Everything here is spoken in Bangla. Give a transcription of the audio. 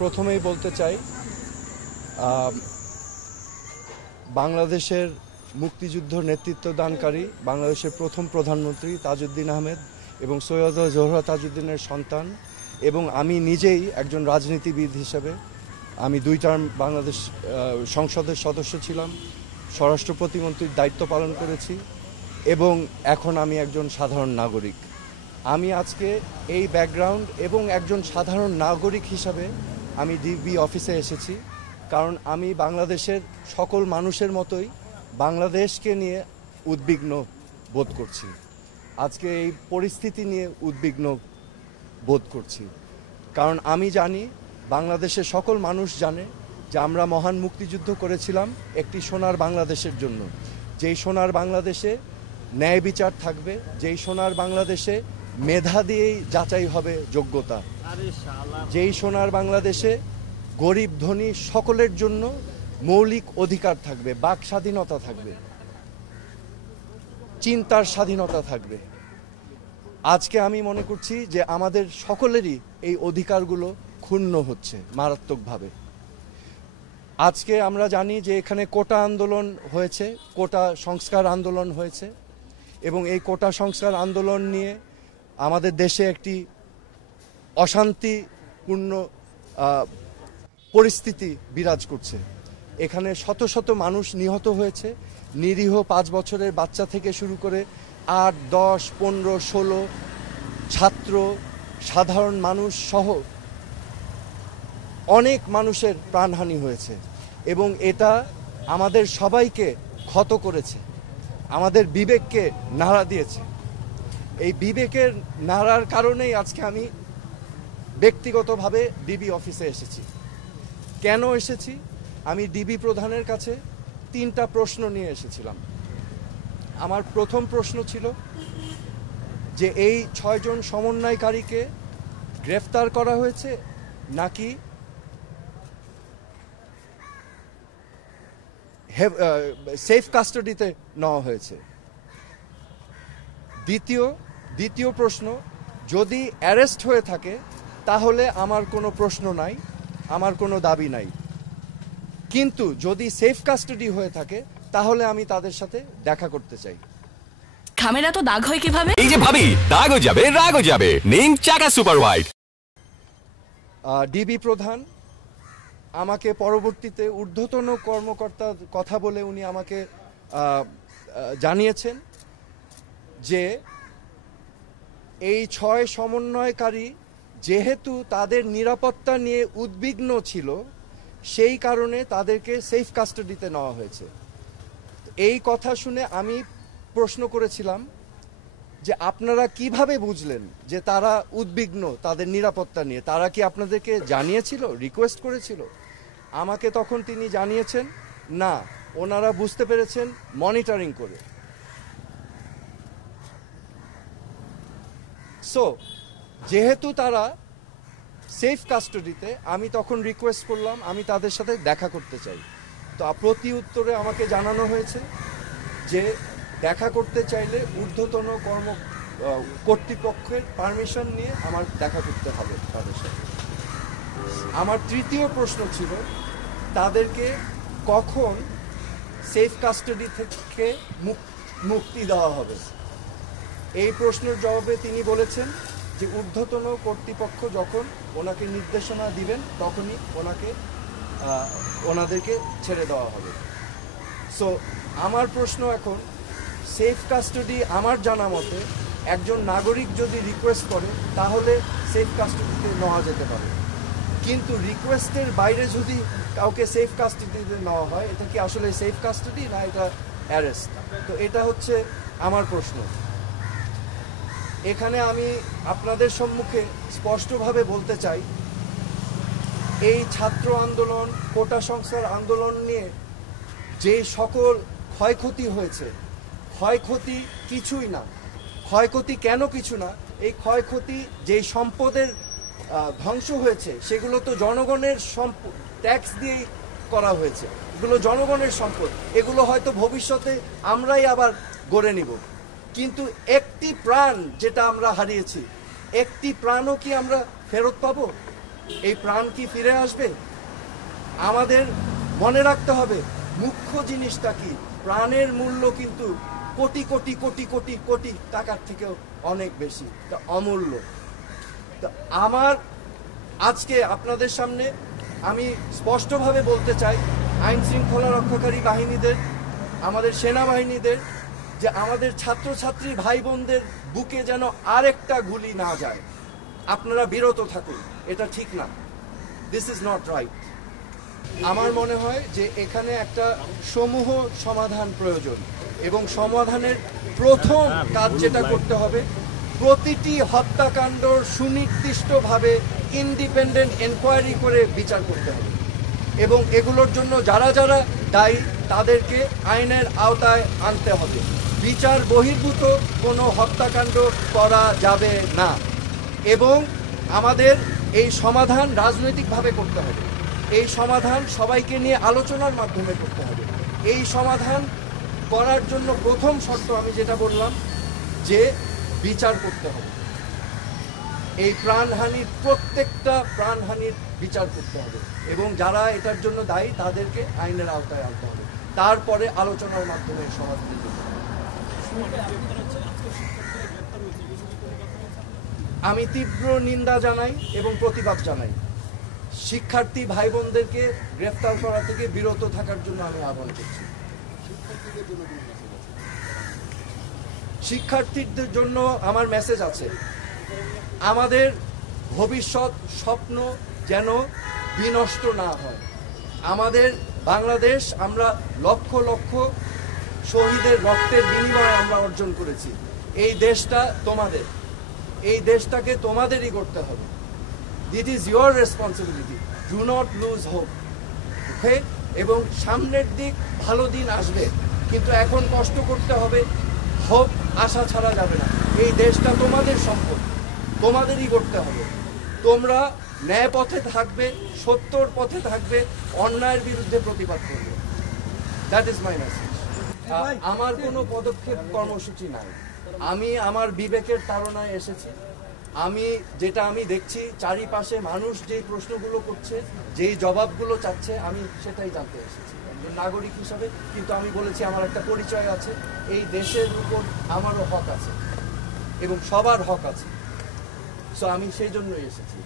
প্রথমেই বলতে চাই বাংলাদেশের মুক্তিযুদ্ধ নেতৃত্বদানকারী বাংলাদেশের প্রথম প্রধানমন্ত্রী তাজউদ্দিন আহমেদ এবং সৈয়দা জোহরা তাজউদ্দিনের সন্তান এবং আমি নিজেই একজন রাজনীতিবিদ হিসেবে আমি 2 টার্ম বাংলাদেশ সংসদের সদস্য ছিলাম, স্বরাষ্ট্র প্রতিমন্ত্রীর দায়িত্ব পালন করেছি এবং এখন আমি একজন সাধারণ নাগরিক। আমি আজকে এই ব্যাকগ্রাউন্ড এবং একজন সাধারণ নাগরিক হিসাবে আমি ডিবি অফিসে এসেছি, কারণ আমি বাংলাদেশের সকল মানুষের মতোই বাংলাদেশকে নিয়ে উদ্বিগ্ন বোধ করছি। আজকে এই পরিস্থিতি নিয়ে উদ্বিগ্ন বোধ করছি, কারণ আমি জানি বাংলাদেশের সকল মানুষ জানে যে আমরা মহান মুক্তিযুদ্ধ করেছিলাম একটি সোনার বাংলাদেশের জন্য, যেই সোনার বাংলাদেশে ন্যায় বিচার থাকবে, যেই সোনার বাংলাদেশে মেধা দিয়েই যাচাই হবে যোগ্যতা, যেই সোনার বাংলাদেশে গরিব ধনী সকলের জন্য মৌলিক অধিকার থাকবে, বাক স্বাধীনতা থাকবে, চিন্তার স্বাধীনতা থাকবে। আজকে আমি মনে করছি যে আমাদের সকলেরই এই অধিকারগুলো ক্ষুণ্ণ হচ্ছে মারাত্মকভাবে। আজকে আমরা জানি যে এখানে কোটা আন্দোলন হয়েছে, কোটা সংস্কার আন্দোলন হয়েছে এবং এই কোটা সংস্কার আন্দোলন নিয়ে আমাদের দেশে একটি অশান্তিপূর্ণ পরিস্থিতি বিরাজ করছে। এখানে শত শত মানুষ নিহত হয়েছে, নিরীহ 5 বছরের বাচ্চা থেকে শুরু করে 8, 10, 15, 16 ছাত্র, সাধারণ মানুষ সহ অনেক মানুষের প্রাণহানি হয়েছে এবং এটা আমাদের সবাইকে ক্ষত করেছে, আমাদের বিবেককে নাড়া দিয়েছে। এই বিবেকের নাড়ার কারণেই আজকে আমি ব্যক্তিগতভাবে ডিবি অফিসে এসেছি। কেন এসেছি? আমি ডিবি প্রধানের কাছে 3টা প্রশ্ন নিয়ে এসেছিলাম। আমার প্রথম প্রশ্ন ছিল যে এই 6 জন সমন্বয়কারীকে গ্রেফতার করা হয়েছে নাকি সেফ কাস্টাডিতে নেওয়া হয়েছে। দ্বিতীয় প্রশ্ন, যদি অ্যারেস্ট হয়ে থাকে তাহলে আমার কোনো প্রশ্ন নাই, আমার কোনো দাবি নাই, কিন্তু যদি সেফ কাস্টাডি হয়ে থাকে তাহলে আমি তাদের সাথে দেখা করতে চাই। খামেরা তো দাগ হয় কিভাবে? এই যে ভাবি, দাগও যাবে রাগও যাবে, নিন চাকা সুপার হোয়াইট। ডিবি প্রধান আমাকে পরবর্তীতে ঊর্ধ্বতন কর্মকর্তার কথা বলে উনি আমাকে জানিয়েছেন যে এই 6 সমন্বয়কারী যেহেতু তাদের নিরাপত্তা নিয়ে উদ্বিগ্ন ছিল সেই কারণে তাদেরকে সেফ কাস্টাডিতে নেওয়া হয়েছে। এই কথা শুনে আমি প্রশ্ন করেছিলাম যে আপনারা কিভাবে বুঝলেন যে তারা উদ্বিগ্ন তাদের নিরাপত্তা নিয়ে? তারা কি আপনাদেরকে জানিয়েছিল, রিকোয়েস্ট করেছিল? আমাকে তখন তিনি জানিয়েছেন না, ওনারা বুঝতে পেরেছেন মনিটরিং করে। সো যেহেতু তারা সেফ কাস্টাডিতে, আমি তখন রিকোয়েস্ট করলাম আমি তাদের সাথে দেখা করতে চাই। তো প্রতি উত্তরে আমাকে জানানো হয়েছে যে দেখা করতে চাইলে ঊর্ধ্বতন কর্তৃপক্ষের পারমিশন নিয়ে আমার দেখা করতে হবে তাদের সাথে। আমার তৃতীয় প্রশ্ন ছিল তাদেরকে কখন সেফ কাস্টাডি থেকে মুক্তি দেওয়া হবে। এই প্রশ্নের জবাবে তিনি বলেছেন যে ঊর্ধ্বতন কর্তৃপক্ষ যখন ওনাকে নির্দেশনা দিবেন তখনই ওনাদেরকে ছেড়ে দেওয়া হবে। সো আমার প্রশ্ন এখন, সেফ কাস্টাডি আমার জানা মতে একজন নাগরিক যদি রিকোয়েস্ট করে তাহলে সেফ কাস্টাডিতে নেওয়া যেতে পারে, কিন্তু রিকোয়েস্টের বাইরে যদি কাউকে সেফ কাস্টাডিতে নেওয়া হয় এটা কি আসলে সেফ কাস্টাডি না এটা অ্যারেস্ট? তো এটা হচ্ছে আমার প্রশ্ন। এখানে আমি আপনাদের সম্মুখে স্পষ্টভাবে বলতে চাই, এই ছাত্র আন্দোলন, কোটা সংস্কার আন্দোলন নিয়ে যে সকল ক্ষয়ক্ষতি হয়েছে, ক্ষয়ক্ষতি কিছুই না। ক্ষয়ক্ষতি কেন কিছু না? এই ক্ষয়ক্ষতি যেই সম্পদের ধ্বংস হয়েছে সেগুলো তো জনগণের ট্যাক্স দিয়েই করা হয়েছে, এগুলো জনগণের সম্পদ, এগুলো হয়তো ভবিষ্যতে আমরাই আবার গড়ে নিব, কিন্তু একটি প্রাণ যেটা আমরা হারিয়েছি, একটি প্রাণও কি আমরা ফেরত পাবো? এই প্রাণ কি ফিরে আসবে? আমাদের মনে রাখতে হবে মুখ্য জিনিসটা কি, প্রাণের মূল্য কিন্তু কোটি কোটি কোটি কোটি কোটি টাকার থেকেও অনেক বেশি, তা অমূল্য। তা আমার আজকে আপনাদের সামনে আমি স্পষ্টভাবে বলতে চাই আইন শৃঙ্খলা রক্ষাকারী বাহিনীদের, আমাদের সেনাবাহিনীদের, যে আমাদের ছাত্রছাত্রী ভাই বোনদের বুকে যেন আরেকটা গুলি না যায়। আপনারা বিরত থাকুন, এটা ঠিক না, দিস ইজ নট রাইট। আমার মনে হয় যে এখানে একটা সমূহ সমাধান প্রয়োজন, এবং সমাধানের প্রথম কাজ যেটা করতে হবে, প্রতিটি হত্যাকাণ্ড সুনির্দিষ্টভাবে ইন্ডিপেন্ডেন্ট এনকোয়ারি করে বিচার করতে হবে, এবং এগুলোর জন্য যারা যারা দায়ী তাদেরকে আইনের আওতায় আনতে হবে। বিচার বহির্ভূত কোনো হত্যাকাণ্ড করা যাবে না, এবং আমাদের এই সমাধান রাজনৈতিকভাবে করতে হবে। এই সমাধান সবাইকে নিয়ে আলোচনার মাধ্যমে করতে হবে। এই সমাধান করার জন্য প্রথম শর্ত আমি যেটা বললাম, যে বিচার করতে হবে। এই প্রাণহানির প্রত্যেকটা প্রাণহানির বিচার করতে হবে, এবং যারা এটার জন্য দায়ী তাদেরকে আইনের আওতায় আনতে হবে। তারপরে আলোচনার মাধ্যমে সমাধান করতে হবে। আমি তীব্র নিন্দা জানাই এবং প্রতিবাদ জানাই। শিক্ষার্থী ভাই বোনদেরকে গ্রেফতার করা থেকে বিরত থাকার জন্য আমি আহ্বান করছি। শিক্ষার্থীদের জন্য আমার মেসেজ আছে, আমাদের ভবিষ্যৎ স্বপ্ন যেন বিনষ্ট না হয়। আমাদের বাংলাদেশ আমরা লক্ষ লক্ষ শহীদের রক্তের বিনিময়ে আমরা অর্জন করেছি। এই দেশটা তোমাদের, এই দেশটাকে তোমাদেরই করতে হবে। It is your responsibility. Do not lose hope. Okay? এবং সামনের দিক ভালো দিন আসবে, কিন্তু এখন কষ্ট করতে হবে। হোপ আশা ছাড়া যাবে না। এই দেশটা তোমাদের সম্পদ, তোমাদেরই করতে হবে। তোমরা ন্যায় পথে থাকবে, সত্যর পথে থাকবে, অন্যায়ের বিরুদ্ধে প্রতিবাদ করবে। That is my message. আমার কোনো পদক্ষেপ কর্মসূচি নাই। আমি আমার বিবেকের তাড়নায় এসেছি। যেটা আমি দেখছি চারিপাশে মানুষ যেই প্রশ্নগুলো করছে, যেই জবাবগুলো চাচ্ছে, আমি সেটাই জানতে এসেছি একজন নাগরিক হিসাবে। কিন্তু আমি বলেছি আমার একটা পরিচয় আছে, এই দেশের উপর আমারও হক আছে এবং সবার হক আছে। সো আমি সেই জন্যই এসেছি।